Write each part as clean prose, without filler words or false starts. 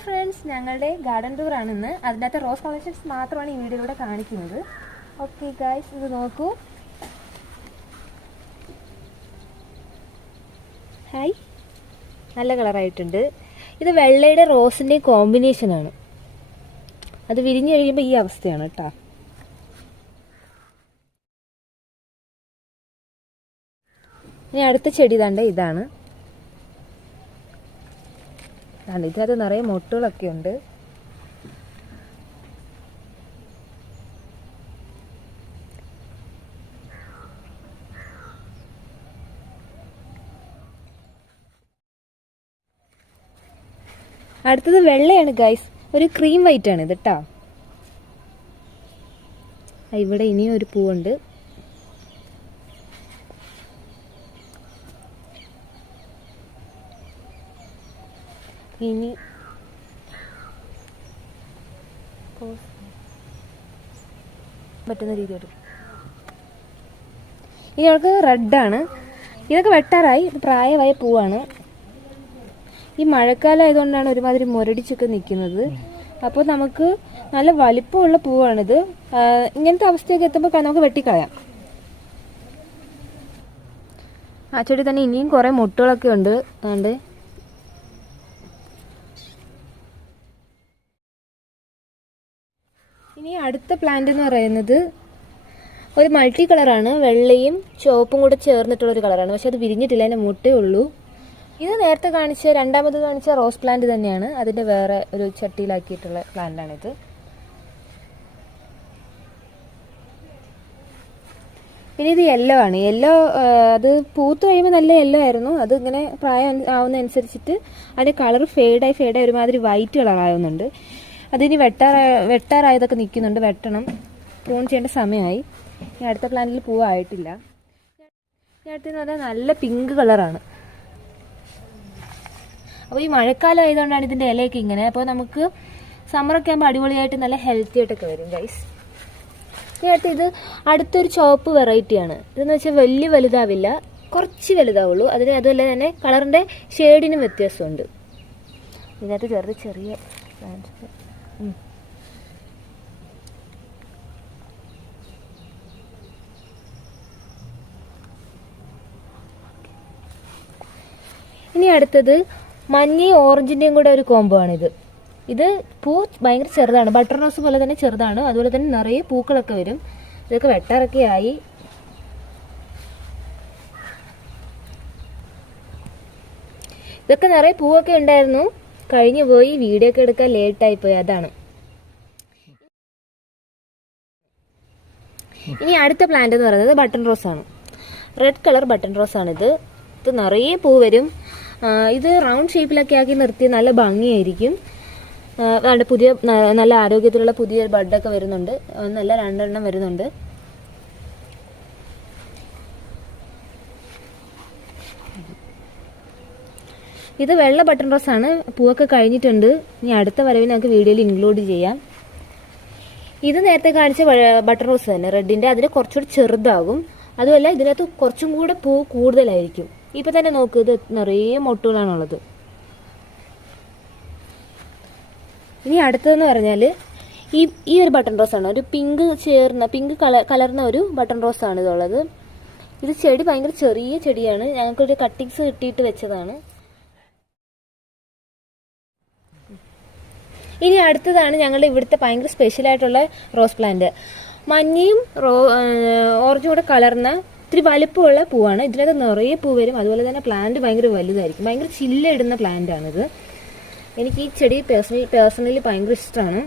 Hi friends, ഞങ്ങളുടെ garden tour ആണ് ഇന്ന്. അതിനകത്ത് റോസ് കളക്ഷൻസ് മാത്രമാണ് ഈ വീഡിയോയിലൂടെ കാണിക്കുന്നത്. ഓക്കെ ഗൈസ്, ഇത് നോക്കൂ. ഹായ്, നല്ല കളറായിട്ടുണ്ട്. ഇത് വെള്ളയുടെ റോസിൻ്റെ കോമ്പിനേഷനാണ്. അത് വിരിഞ്ഞു കഴിയുമ്പോൾ ഈ അവസ്ഥയാണ് കേട്ടോ. ഇനി അടുത്ത ചെടി തണ്ട ഇതാണ്. ഇതിനകത്ത് നിറയെ മൊട്ടുകളൊക്കെ ഉണ്ട്. അടുത്തത് വെള്ളയാണ് ഗൈസ്, ഒരു ക്രീം വൈറ്റ് ആണ് ഇത് കേട്ടോ. ഇവിടെ ഇനിയും ഒരു പൂവുണ്ട്. ഇനി പറ്റുന്ന രീതിയിൽ ഇനി അവർക്ക് റെഡാണ്. ഇതൊക്കെ വെട്ടാറായി. ഇത് പ്രായമായ പൂവാണ്. ഈ മഴക്കാലം ആയതുകൊണ്ടാണ് ഒരുമാതിരി മുരടിച്ചൊക്കെ നിൽക്കുന്നത്. അപ്പോൾ നമുക്ക് നല്ല വലിപ്പമുള്ള പൂവാണിത്. ഇങ്ങനത്തെ അവസ്ഥയൊക്കെ എത്തുമ്പോൾ നമുക്ക് വെട്ടിക്കളയാം. ആ ചെടി തന്നെ ഇനിയും കുറേ മുട്ടുകളൊക്കെ ഉണ്ട്. അതുകൊണ്ട് ഇനി അടുത്ത പ്ലാന്റ് എന്ന് പറയുന്നത് ഒരു മൾട്ടി കളറാണ്. വെള്ളയും ചുവപ്പും കൂടെ ചേർന്നിട്ടുള്ളൊരു കളറാണ്. പക്ഷെ അത് വിരിഞ്ഞിട്ടില്ല, അതിൻ്റെ മുട്ടേ ഉള്ളൂ. ഇത് നേരത്തെ രണ്ടാമത് കാണിച്ച റോസ് പ്ലാന്റ് തന്നെയാണ്. അതിൻ്റെ വേറെ ഒരു ചട്ടിയിലാക്കിയിട്ടുള്ള പ്ലാന്റാണിത്. പിന്നെ ഇത് യെല്ലോ ആണ്. യെല്ലോ അത് പൂത്ത് കഴിയുമ്പോൾ നല്ല യെല്ലോ ആയിരുന്നു. അത് ഇങ്ങനെ പ്രായം ആവുന്നതനുസരിച്ചിട്ട് അതിൻ്റെ കളർ ഫെയ്ഡായി ഒരുമാതിരി വൈറ്റ് കളറാവുന്നുണ്ട്. അതിനി വെട്ടാറായതൊക്കെ നിൽക്കുന്നുണ്ട്. വെട്ടണം, പ്രൂൺ ചെയ്യേണ്ട സമയമായി. ഇനി അടുത്ത പ്ലാന്റിൽ പൂവായിട്ടില്ല. അടുത്തെന്ന് പറഞ്ഞാൽ നല്ല പിങ്ക് കളറാണ്. അപ്പോൾ ഈ മഴക്കാലം ആയതുകൊണ്ടാണ് ഇതിൻ്റെ ഇലയൊക്കെ ഇങ്ങനെ. അപ്പോൾ നമുക്ക് സമ്മറൊക്കെ ആകുമ്പോൾ അടിപൊളിയായിട്ട് നല്ല ഹെൽത്തി ആയിട്ടൊക്കെ വരും ഗൈസ്. ഇനി ഇത് അടുത്തൊരു ചുവപ്പ് വെറൈറ്റിയാണ്. ഇതെന്ന് വെച്ചാൽ വലിയ വലുതാവില്ല, കുറച്ച് വലുതാവുള്ളൂ. അതുപോലെ തന്നെ കളറിൻ്റെ ഷെയ്ഡിനും വ്യത്യാസമുണ്ട്. ഇതിനകത്ത് ചെറിയ പ്ലാന്റ്സ്. ഇനി അടുത്തത് മഞ്ഞയും ഓറഞ്ചിൻ്റെയും കൂടെ ഒരു കോംബോ ആണിത്. ഇത് പൂ ഭയങ്കര ചെറുതാണ്, ബട്ടർ റോസ് പോലെ തന്നെ ചെറുതാണ്. അതുപോലെ തന്നെ നിറയെ പൂക്കളൊക്കെ വരും. ഇതൊക്കെ വെട്ടാറൊക്കെ ആയി. ഇതൊക്കെ നിറയെ പൂവൊക്കെ ഉണ്ടായിരുന്നു, കഴിഞ്ഞു പോയി. വീഡിയോ ഒക്കെ എടുക്കാൻ ലേറ്റായി പോയി, അതാണ്. ഇനി അടുത്ത പ്ലാന്റ് എന്ന് പറയുന്നത് ബട്ടൺ റോസ് ആണ്. റെഡ് കളർ ബട്ടൺ റോസ് ആണിത്. ഇത് നിറയെ പൂ വരും. ഇത് റൗണ്ട് ഷേപ്പിലൊക്കെ ആക്കി നിർത്തി നല്ല ഭംഗിയായിരിക്കും. പുതിയ നല്ല ആരോഗ്യത്തിലുള്ള പുതിയ ബഡൊക്കെ വരുന്നുണ്ട്. നല്ല 2 എണ്ണം വരുന്നുണ്ട്. ഇത് വെള്ള ബട്ടൺ റോസ് ആണ്. പൂവൊക്കെ കഴിഞ്ഞിട്ടുണ്ട്. ഇനി അടുത്ത വരവിൽ നമുക്ക് വീഡിയോയിൽ ഇൻക്ലൂഡ് ചെയ്യാം. ഇത് നേരത്തെ കാണിച്ച ബട്ടൺ റോസ് തന്നെ, റെഡിൻ്റെ. അതിന് കുറച്ചുകൂടി ചെറുതാകും. അതുമല്ല ഇതിനകത്ത് കുറച്ചും കൂടെ പൂ കൂടുതലായിരിക്കും. ഇപ്പം തന്നെ നോക്ക്, ഇത് നിറയെ മൊട്ടുകളാണുള്ളത്. ഇനി അടുത്തതെന്ന് പറഞ്ഞാൽ ഈ ഒരു ബട്ടൺ റോസ് ആണ്. ഒരു പിങ്ക് കലർന്ന ഒരു ബട്ടൺ റോസ് ആണ് ഇതുള്ളത്. ഇത് ചെടി ഭയങ്കര ചെറിയ ചെടിയാണ്. ഞങ്ങൾക്കൊരു കട്ടിങ്സ് കിട്ടിയിട്ട് വെച്ചതാണ്. ഇനി അടുത്തതാണ് ഞങ്ങളുടെ ഇവിടുത്തെ ഭയങ്കര സ്പെഷ്യലായിട്ടുള്ള റോസ് പ്ലാന്റ്. മഞ്ഞയും ഓറഞ്ചും കൂടെ കലർന്ന ഇത്തിരി വലിപ്പമുള്ള പൂവാണ്. ഇതിനകത്ത് നിറയെ പൂ വരും. അതുപോലെ തന്നെ പ്ലാന്റ് ഭയങ്കര വലുതായിരിക്കും. ഭയങ്കര ചില്ലിടുന്ന പ്ലാന്റ് ആണിത്. എനിക്ക് ഈ ചെടി പേഴ്സണലി ഭയങ്കര ഇഷ്ടമാണ്.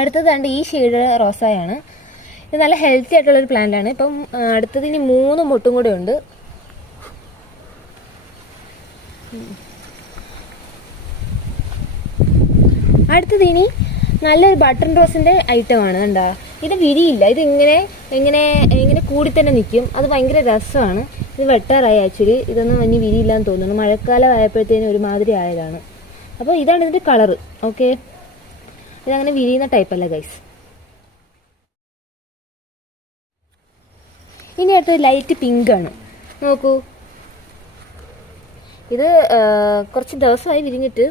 അടുത്തത് ഈ ഷെയ്ഡ് റോസായാണ്. ഇത് നല്ല ഹെൽത്തി ആയിട്ടുള്ളൊരു പ്ലാന്റ് ആണ്. ഇപ്പം അടുത്തത് ഇനി 3 മൊട്ടും കൂടെ ഉണ്ട്. അടുത്തത് ഇനി നല്ലൊരു ബട്ടൺ റോസിൻ്റെ ഐറ്റമാണ്. കണ്ടാ, ഇത് വിരിയില്ല. ഇത് ഇങ്ങനെ കൂടി തന്നെ നിൽക്കും. അത് ഭയങ്കര രസമാണ്. ഇത് വെട്ടാറായി. ആക്ച്വലി ഇതൊന്നും ഇനി വിരിയില്ലാന്ന് തോന്നുന്നു. മഴക്കാലം ആയപ്പോഴത്തേനും ഒരുമാതിരി ആയതാണ്. അപ്പോൾ ഇതാണ് ഇതിൻ്റെ കളറ്. ഓക്കെ, ഇതങ്ങനെ വിരിയുന്ന ടൈപ്പല്ല ഗൈസ്. ഇനി അടുത്തത് ലൈറ്റ് പിങ്ക് ആണ്. നോക്കൂ, ഇത് കുറച്ച് ദിവസമായി വിരിഞ്ഞിട്ട്.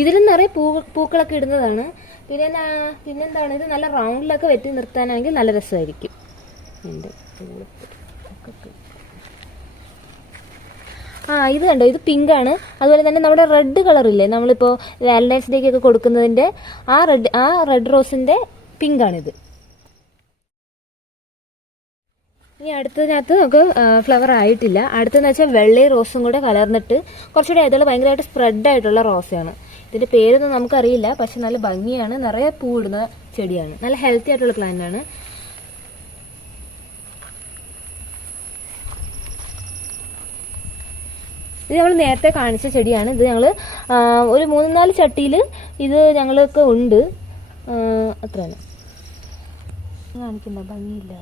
ഇതിലും നിറയെ പൂക്കളൊക്കെ ഇടുന്നതാണ്. പിന്നെന്താണ്, ഇത് നല്ല റൗണ്ടിലൊക്കെ വെട്ടി നിർത്താനാണെങ്കിൽ നല്ല രസമായിരിക്കും. ഇത് കണ്ടോ, ഇത് പിങ്ക് ആണ്. അതുപോലെ തന്നെ നമ്മുടെ റെഡ് കളറില്ലേ, നമ്മളിപ്പോൾ വാലന്റൈൻസ് ഡേക്ക് ഒക്കെ കൊടുക്കുന്നതിൻ്റെ ആ റെഡ് റോസിൻ്റെ പിങ്ക് ആണിത്. ഇനി അടുത്തതിനകത്ത് നമുക്ക് ഫ്ലവർ ആയിട്ടില്ല. അടുത്തെന്ന് വെച്ചാൽ വെള്ളയും റോസും കൂടെ കലർന്നിട്ട് കുറച്ചുകൂടെ ഇതുള്ള ഭയങ്കരമായിട്ട് സ്പ്രെഡ് ആയിട്ടുള്ള റോസയാണ്. ഇതിന്റെ പേരൊന്നും നമുക്കറിയില്ല, പക്ഷെ നല്ല ഭംഗിയാണ്. നിറയെ പൂവിടുന്ന ചെടിയാണ്. നല്ല ഹെൽത്തി ആയിട്ടുള്ള പ്ലാന്റ് ആണ്. ഇത് നമ്മൾ നേരത്തെ കാണിച്ച ചെടിയാണ്. ഇത് ഞങ്ങൾ ഒരു 3-4 ചട്ടിയിൽ ഇത് ഞങ്ങൾക്ക് ഉണ്ട്. അത്രയാണ് കാണിക്കുന്ന ഭംഗിയില്ല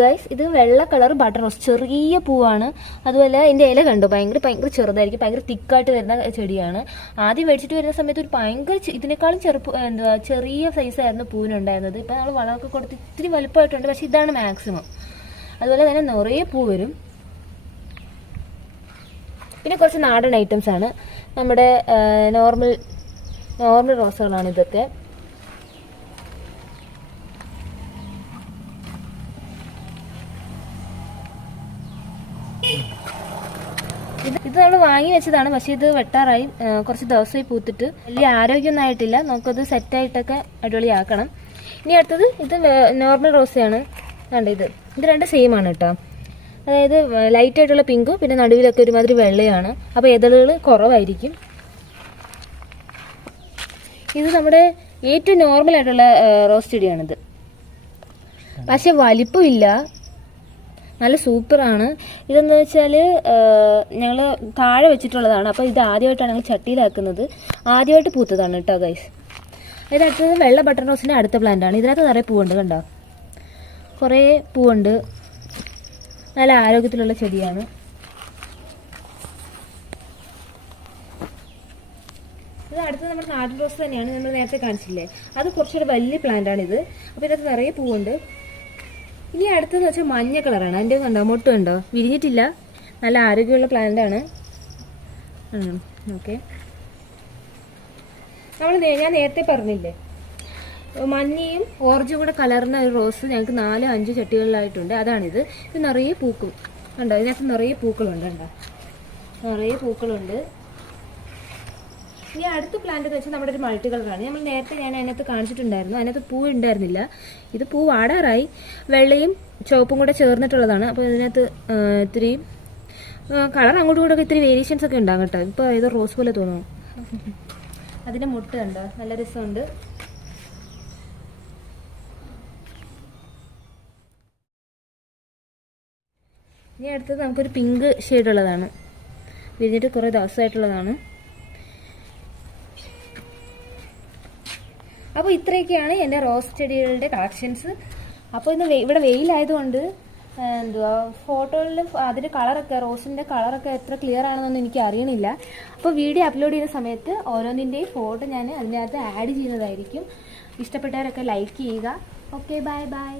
ഗൈസ്. ഇത് വെള്ള കളർ ബട്ടർ റോസ്, ചെറിയ പൂവാണ്. അതുപോലെ ഇതിന്റെ ഇല കണ്ടോ, ഭയങ്കര ചെറുതായിരിക്കും. ഭയങ്കര തിക്കായിട്ട് വരുന്ന ചെടിയാണ്. ആദ്യം മേടിച്ചിട്ട് വരുന്ന സമയത്ത് ഒരു ഇതിനേക്കാളും ചെറിയ സൈസായിരുന്നു പൂവിനുണ്ടായിരുന്നത്. ഇപ്പം നമ്മൾ വളമൊക്കെ കൊടുത്ത് ഇത്തിരി വലുപ്പമായിട്ടുണ്ട്, പക്ഷെ ഇതാണ് മാക്സിമം. അതുപോലെ തന്നെ നിറയെ പൂ വരും. പിന്നെ കുറച്ച് നാടൻ ഐറ്റംസ് ആണ്. നമ്മുടെ നോർമൽ റോസുകളാണ് ഇതൊക്കെ. ഇത് നമ്മൾ വാങ്ങി വെച്ചതാണ്, പക്ഷെ ഇത് വെട്ടാറായി. കുറച്ച് ദിവസമായി പൂത്തിട്ട് വലിയ ആരോഗ്യമൊന്നും ആയിട്ടില്ല. നമുക്കത് സെറ്റായിട്ടൊക്കെ അടിപൊളിയാക്കണം. ഇനി അടുത്തത് ഇത് നോർമൽ റോസയാണ്. കണ്ടോ, ഇത് രണ്ട് സെയിം ആണ് കേട്ടോ. അതായത് ലൈറ്റ് ആയിട്ടുള്ള പിങ്കും പിന്നെ നടുവിലൊക്കെ ഒരുമാതിരി വെള്ളയാണ്. അപ്പോൾ ഇതളുകൾ കുറവായിരിക്കും. ഇത് നമ്മുടെ ഏറ്റവും നോർമൽ ആയിട്ടുള്ള റോസ് ചെടിയാണിത്. പക്ഷെ വലിപ്പമില്ല, നല്ല സൂപ്പറാണ്. ഇതെന്ന് വെച്ചാൽ ഞങ്ങൾ താഴെ വെച്ചിട്ടുള്ളതാണ്. അപ്പോൾ ഇത് ആദ്യമായിട്ടാണ് ഞങ്ങൾ ചട്ടിയിലാക്കുന്നത്. ആദ്യമായിട്ട് പൂത്തതാണ് കേട്ടോ ഗൈസ്. ഇത് അടുത്തത് വെള്ള ബട്ടർ റോസിൻ്റെ അടുത്ത പ്ലാന്റ് ആണ്. ഇതിനകത്ത് നിറയെ പൂവുണ്ട്, കണ്ടോ, കുറേ പൂവുണ്ട്. നല്ല ആരോഗ്യത്തിലുള്ള ചെടിയാണ്. ഇത് അടുത്തത് നമ്മുടെ നാടൻ റോസ് തന്നെയാണ്, നമ്മൾ നേരത്തെ കാണിച്ചില്ലേ. അത് കുറച്ചുകൂടെ വലിയ പ്ലാന്റ് ആണിത്. അപ്പോൾ ഇതിനകത്ത് നിറയെ പൂവുണ്ട്. ഇനി അടുത്തെന്ന് വെച്ചാൽ മഞ്ഞ കളറാണ്. അതിൻ്റെ കണ്ടോ, മൊട്ട് കണ്ടോ, വിരിഞ്ഞിട്ടില്ല. നല്ല ആരോഗ്യമുള്ള പ്ലാന്റ് ആണ്. ഓക്കെ, ഞാൻ നേരത്തെ പറഞ്ഞില്ലേ, മഞ്ഞയും ഓറഞ്ചും കൂടെ കലർന്ന ഒരു റോസ് ഞങ്ങൾക്ക് 4-5 ചട്ടികളിലായിട്ടുണ്ട്. അതാണിത്. ഇത് നിറയെ പൂക്കും കണ്ടോ, ഇതിനകത്ത് നിറയെ പൂക്കളുണ്ട്. കണ്ടോ, നിറയെ പൂക്കളുണ്ട്. ഇനി അടുത്ത പ്ലാന്റ് എന്ന് വെച്ചാൽ നമ്മുടെ ഒരു മൾട്ടി കളറാണ്. നമ്മൾ നേരത്തെ ഞാൻ അതിനകത്ത് കാണിച്ചിട്ടുണ്ടായിരുന്നു. അതിനകത്ത് പൂ ഉണ്ടായിരുന്നില്ല. ഇത് പൂ വാടാറായി. വെള്ളയും ചുവപ്പും കൂടെ ചേർന്നിട്ടുള്ളതാണ്. അപ്പോൾ ഇതിനകത്ത് ഇത്തിരി കളർ അങ്ങോട്ടും ഇങ്ങോട്ടൊക്കെ ഇത്തിരി വേരിയേഷൻസ് ഒക്കെ ഉണ്ടാകും കേട്ടോ. ഇപ്പോൾ ഏതോ റോസ് പോലെ തോന്നുന്നു. അതിൻ്റെ മുട്ട കണ്ടോ, നല്ല രസമുണ്ട്. ഇനി അടുത്തത് നമുക്കൊരു പിങ്ക് ഷെയ്ഡുള്ളതാണ്. വിരിഞ്ഞിട്ട് കുറേ ദിവസമായിട്ടുള്ളതാണ്. അപ്പോൾ ഇത്രയൊക്കെയാണ് എൻ്റെ റോസ് ചെടികളുടെ കളക്ഷൻസ്. അപ്പോൾ ഇന്ന് ഇവിടെ വെയിലായതുകൊണ്ട് ഫോട്ടോയിലും അതിൻ്റെ കളറൊക്കെ, റോസിൻ്റെ കളറൊക്കെ എത്ര ക്ലിയർ ആണെന്നൊന്നും എനിക്ക് അറിയണില്ല. അപ്പോൾ വീഡിയോ അപ്ലോഡ് ചെയ്യുന്ന സമയത്ത് ഓരോന്നിൻ്റെയും ഫോട്ടോ ഞാൻ അതിനകത്ത് ആഡ് ചെയ്യുന്നതായിരിക്കും. ഇഷ്ടപ്പെട്ടവരൊക്കെ ലൈക്ക് ചെയ്യുക. Okay, bye bye.